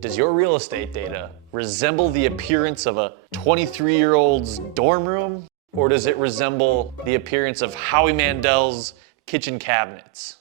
Does your real estate data resemble the appearance of a 23-year-old's dorm room? Or does it resemble the appearance of Howie Mandel's kitchen cabinets?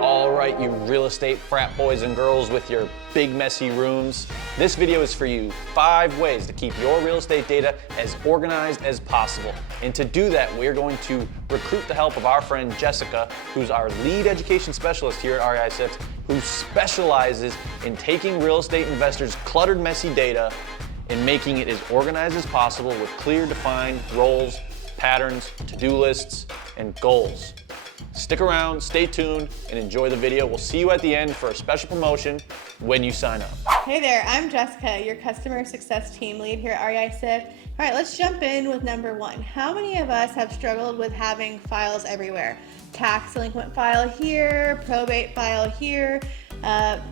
All right, you real estate frat boys and girls with your big messy rooms. This video is for you. 5 ways to keep your real estate data as organized as possible. And to do that, we're going to recruit the help of our friend Jessica, who's our lead education specialist here at REI Sift, who specializes in taking real estate investors' cluttered, messy data and making it as organized as possible with clear, defined roles, patterns, to-do lists, and goals. Stick around, stay tuned, and enjoy the video. We'll see you at the end for a special promotion when you sign up. Hey there, I'm Jessica, your customer success team lead here at REI Sift. All right, let's jump in with number 1. How many of us have struggled with having files everywhere? Tax delinquent file here, probate file here.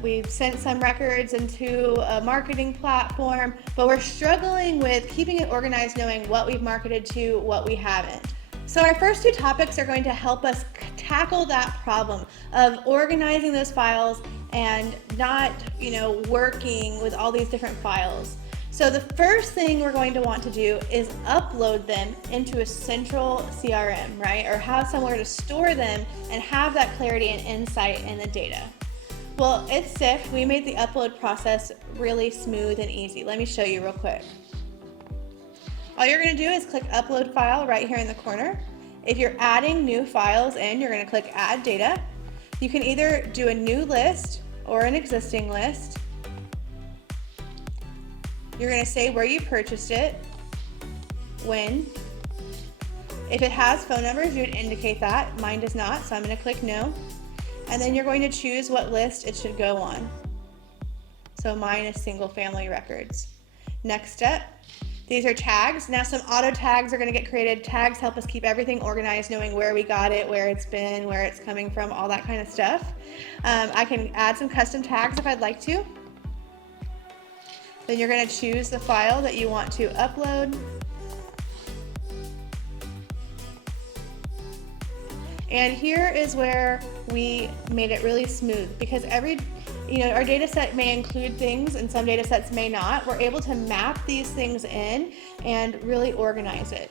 We've sent some records into a marketing platform, but we're struggling with keeping it organized, knowing what we've marketed to, what we haven't. So our first 2 topics are going to help us tackle that problem of organizing those files and not, working with all these different files. So the first thing we're going to want to do is upload them into a central CRM, right? Or have somewhere to store them and have that clarity and insight in the data. Well, at Sift, we made the upload process really smooth and easy. Let me show you real quick. All you're going to do is click upload file right here in the corner. If you're adding new files in, you're going to click add data. You can either do a new list or an existing list. You're going to say where you purchased it, when. If it has phone numbers, you would indicate that. Mine does not, so I'm going to click no. And then you're going to choose what list it should go on. So mine is single family records. Next step. These are tags. Now some auto tags are going to get created. Tags help us keep everything organized, knowing where we got it, where it's been, where it's coming from, all that kind of stuff. I can add some custom tags if I'd like to. Then you're going to choose the file that you want to upload. And here is where we made it really smooth, because our data set may include things and some data sets may not. We're able to map these things in and really organize it.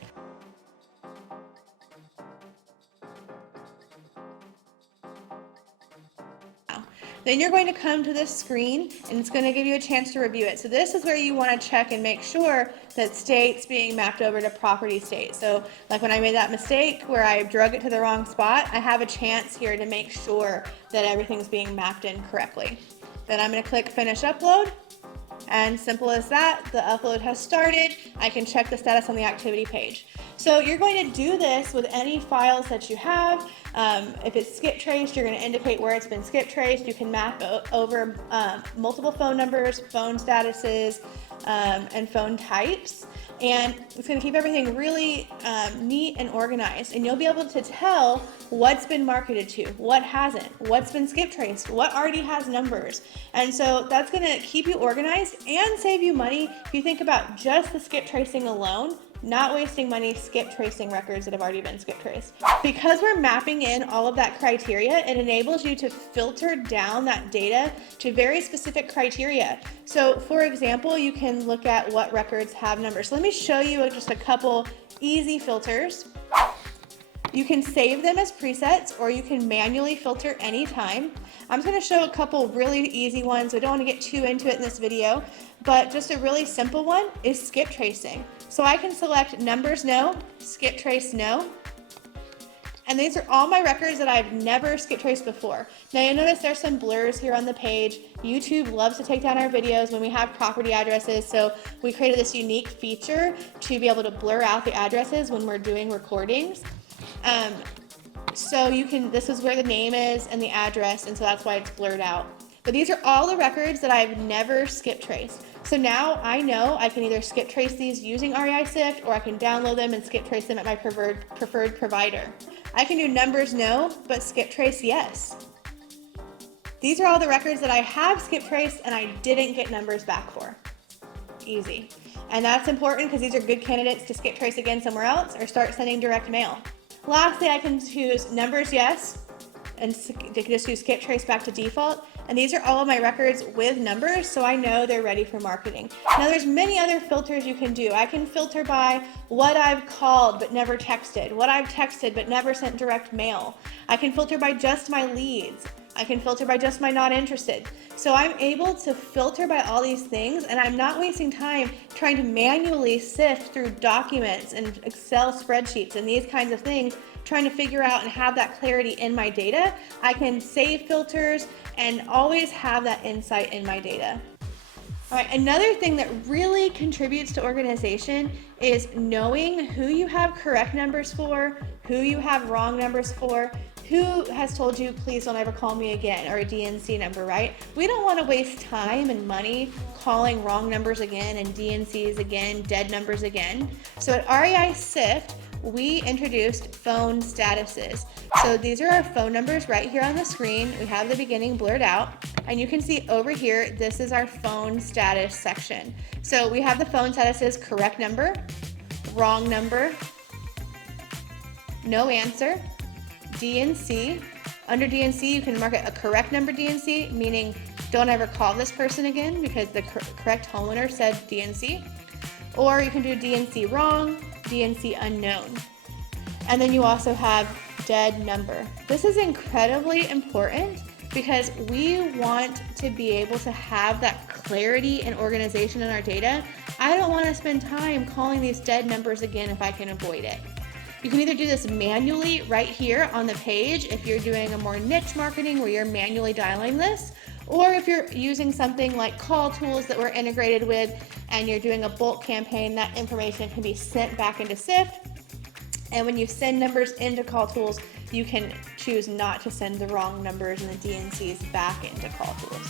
Then you're going to come to this screen and it's going to give you a chance to review it. So this is where you want to check and make sure that state's being mapped over to property state. So like when I made that mistake where I drug it to the wrong spot, I have a chance here to make sure that everything's being mapped in correctly. Then I'm going to click finish upload. And simple as that, the upload has started. I can check the status on the activity page. So you're going to do this with any files that you have. If it's skip traced, you're going to indicate where it's been skip traced. You can map over multiple phone numbers, phone statuses, and phone types. And it's going to keep everything really neat and organized. And you'll be able to tell what's been marketed to, what hasn't, what's been skip traced, what already has numbers. And so that's going to keep you organized and save you money if you think about just the skip tracing alone. Not wasting money skip tracing records that have already been skip traced. Because we're mapping in all of that criteria, it enables you to filter down that data to very specific criteria. So for example, you can look at what records have numbers. So let me show you just a couple easy filters. You can save them as presets or you can manually filter anytime. I'm just going to show a couple really easy ones. I don't want to get too into it in this video, but just a really simple one is skip tracing. So I can select numbers no, skip trace no, and these are all my records that I've never skip traced before. Now you'll notice there's some blurs here on the page. YouTube loves to take down our videos when we have property addresses, so we created this unique feature to be able to blur out the addresses when we're doing recordings. So this is where the name is and the address, and so that's why it's blurred out. But these are all the records that I've never skip traced. So now I know I can either skip trace these using REI Sift or I can download them and skip trace them at my preferred provider. I can do numbers no, but skip trace yes. These are all the records that I have skip traced and I didn't get numbers back for. Easy. And that's important because these are good candidates to skip trace again somewhere else or start sending direct mail. Lastly, I can choose numbers yes, and just do skip trace back to default. And these are all of my records with numbers, so I know they're ready for marketing. Now there's many other filters you can do. I can filter by what I've called but never texted, what I've texted but never sent direct mail. I can filter by just my leads. I can filter by just my not interested. So I'm able to filter by all these things, and I'm not wasting time trying to manually sift through documents and Excel spreadsheets and these kinds of things, trying to figure out and have that clarity in my data. I can save filters and always have that insight in my data. All right, another thing that really contributes to organization is knowing who you have correct numbers for, who you have wrong numbers for, who has told you, please don't ever call me again, or a DNC number, right? We don't want to waste time and money calling wrong numbers again and DNCs again, dead numbers again. So at REI Sift, we introduced phone statuses. So these are our phone numbers right here on the screen. We have the beginning blurred out, and you can see over here, this is our phone status section. So we have the phone statuses: correct number, wrong number, no answer, DNC. Under DNC, you can mark it a correct number DNC, meaning don't ever call this person again because the correct homeowner said DNC. Or you can do DNC wrong, DNC unknown. And then you also have dead number. This is incredibly important because we want to be able to have that clarity and organization in our data. I don't want to spend time calling these dead numbers again if I can avoid it. You can either do this manually right here on the page if you're doing a more niche marketing where you're manually dialing this, or if you're using something like call tools that we're integrated with and you're doing a bulk campaign, that information can be sent back into Sift. And when you send numbers into call tools, you can choose not to send the wrong numbers and the DNCs back into call tools.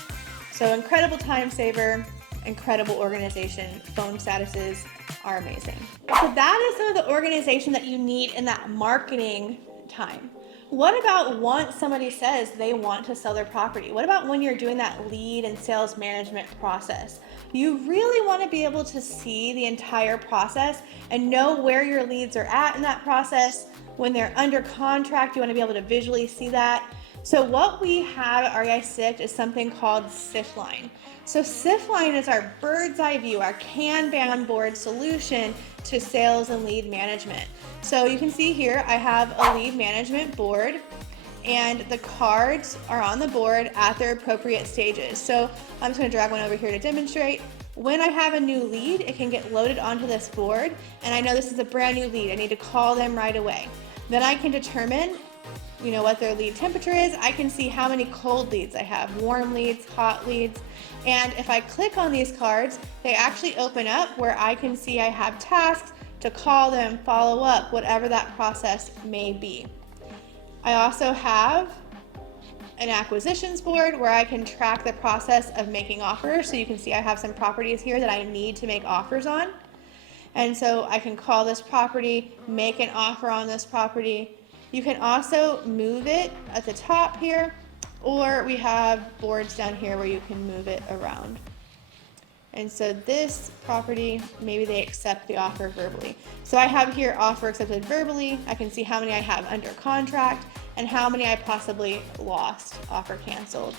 So incredible time saver, incredible organization. Phone statuses are amazing. So that is some of the organization that you need in that marketing time. What about once somebody says they want to sell their property? What about when you're doing that lead and sales management process? You really want to be able to see the entire process and know where your leads are at in that process. When they're under contract, you want to be able to visually see that. So what we have at REI Sift is something called SiftLine. So SiftLine is our bird's eye view, our Kanban board solution to sales and lead management. So you can see here, I have a lead management board and the cards are on the board at their appropriate stages. So I'm just going to drag one over here to demonstrate. When I have a new lead, it can get loaded onto this board, and I know this is a brand new lead. I need to call them right away. Then I can determine what their lead temperature is. I can see how many cold leads I have, warm leads, hot leads. And if I click on these cards, they actually open up where I can see I have tasks to call them, follow up, whatever that process may be. I also have an acquisitions board where I can track the process of making offers. So you can see I have some properties here that I need to make offers on. And so I can call this property, make an offer on this property. You can also move it at the top here, or we have boards down here where you can move it around. And so this property, maybe they accept the offer verbally. So I have here offer accepted verbally. I can see how many I have under contract and how many I possibly lost, offer canceled.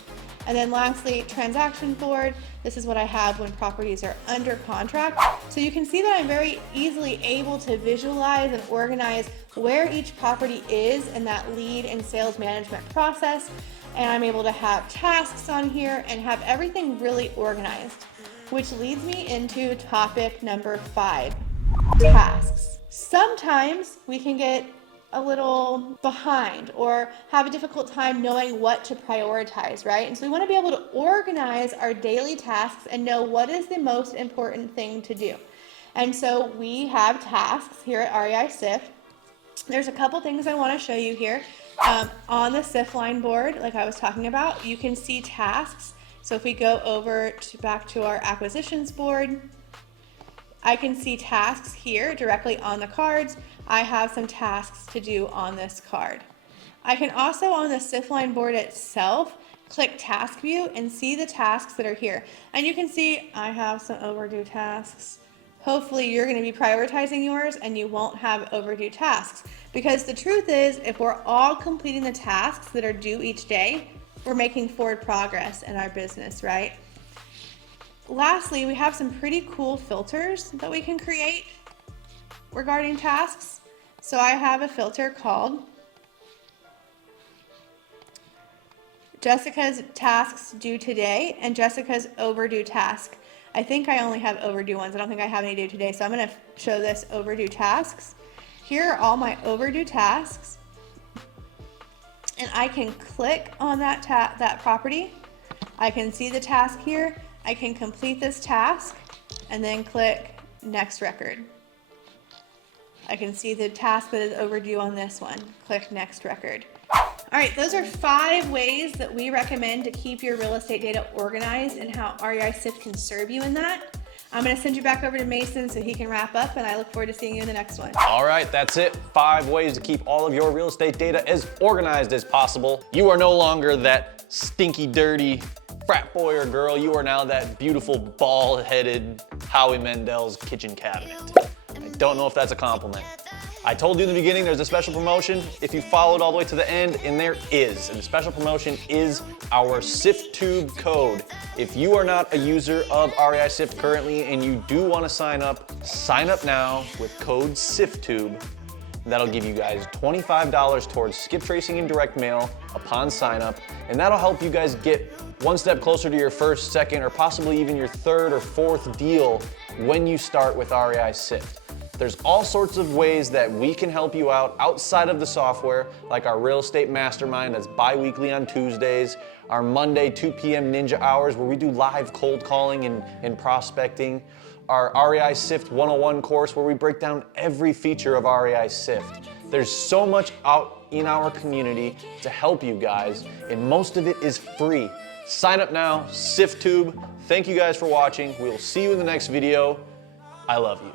And then lastly, transaction board. This is what I have when properties are under contract. So you can see that I'm very easily able to visualize and organize where each property is in that lead and sales management process. And I'm able to have tasks on here and have everything really organized, which leads me into topic number 5, tasks. Sometimes we can get a little behind or have a difficult time knowing what to prioritize, right? And so we want to be able to organize our daily tasks and know what is the most important thing to do. And so we have tasks here at REI Sift. There's a couple things I want to show you here. On the SiftLine board, like I was talking about, you can see tasks. So if we go over back to our acquisitions board, I can see tasks here directly on the cards. I have some tasks to do on this card. I can also, on the SiftLine board itself, click task view and see the tasks that are here. And you can see I have some overdue tasks, hopefully you're going to be prioritizing yours and you won't have overdue tasks. Because the truth is, if we're all completing the tasks that are due each day, we're making forward progress in our business, right? Lastly, we have some pretty cool filters that we can create regarding tasks. So I have a filter called Jessica's tasks due today and Jessica's overdue task. I think I only have overdue ones. I don't think I have any due today. So I'm going to show this overdue tasks. Here are all my overdue tasks. And I can click on that property. I can see the task here. I can complete this task and then click next record. I can see the task that is overdue on this one. Click next record. All right, those are 5 ways that we recommend to keep your real estate data organized and how REI Sift can serve you in that. I'm going to send you back over to Mason so he can wrap up, and I look forward to seeing you in the next one. All right, that's it. 5 ways to keep all of your real estate data as organized as possible. You are no longer that stinky, dirty frat boy or girl. You are now that beautiful, bald-headed Howie Mandel's kitchen cabinet. I don't know if that's a compliment. I told you in the beginning there's a special promotion if you followed all the way to the end, and there is. And the special promotion is our SiftTube code. If you are not a user of REI Sift currently and you do want to sign up now with code SiftTube. That'll give you guys $25 towards skip tracing and direct mail upon sign up, and that'll help you guys get one step closer to your first, second, or possibly even your third or fourth deal when you start with REI Sift. There's all sorts of ways that we can help you out outside of the software, like our real estate mastermind that's bi-weekly on Tuesdays, our Monday 2 p.m. ninja hours where we do live cold calling and prospecting, our REI Sift 101 course where we break down every feature of REI Sift. There's so much out in our community to help you guys, and most of it is free. Sign up now, SiftTube. Thank you guys for watching. We will see you in the next video. I love you.